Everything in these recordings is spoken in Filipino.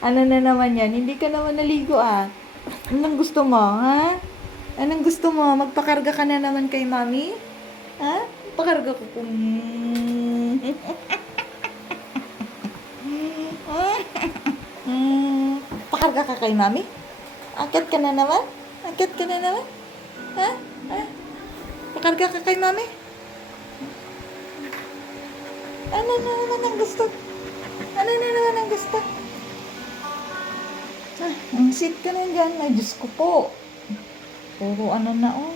Ano na naman yan? Hindi ka naman naligo ah. Anong gusto mo, ha? Anong gusto mo? Magpakarga ka na naman kay mami? Ha? Pakarga ko kung... Pakarga ka kay mami? Akit ka na naman? Akit ka na naman? Ha? Ha? Pakarga ka kay mami? Ano na naman ang gusto? Ano na naman ang gusto? Ang sit ka na dyan. Ay, Diyos ko po. Puro ano na, oh.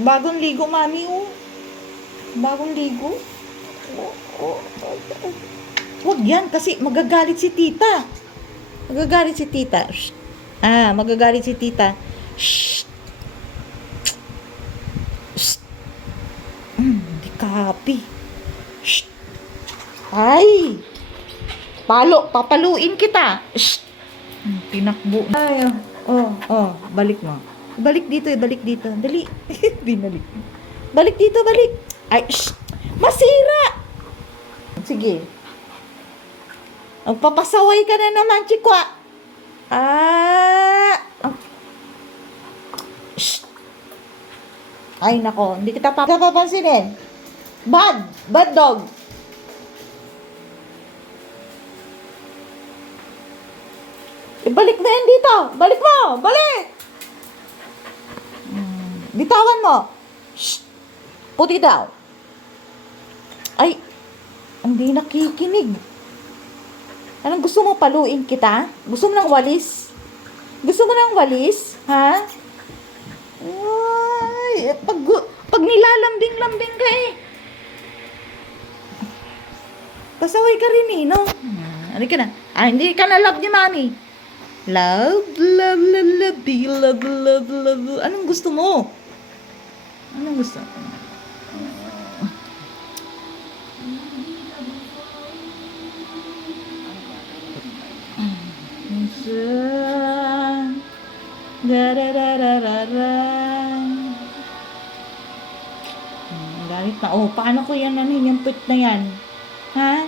Bagong ligo, mami, oh. Bagong ligo. Oh, oh, oh, oh. Huwag yan, kasi magagalit si tita. Magagalit si tita. Shh. Magagalit si tita. Shh. Shh. Di kapi. Shh. Ay! Papaluin kita. Shh. Tinakbo. Ay, balik mo. Balik dito, balik dito. Dali. Binalik. Balik dito, balik. Ay, shh. Masira! Sige. Magpapasaway ka na naman, chikwa. Shh. Ay, nako. Hindi kita papansinin. Bad dog. Balik mo yan dito. Balik mo. Balik. Bitawan mo. Shh. Put it down. Ay, hindi nakikinig. Anong gusto mo, paluin kita? Gusto mo ng walis? Gusto mo ng walis? Ha? Ay, pag nilalambing-lambing ka eh. Pasaway ka rin eh, no? Ano ka na? Hindi ka na love ni mami. Love. Anong gusto mo? Anong gusto mo? Galit na. Oh, paano ko yan, yung put na yan? Ha?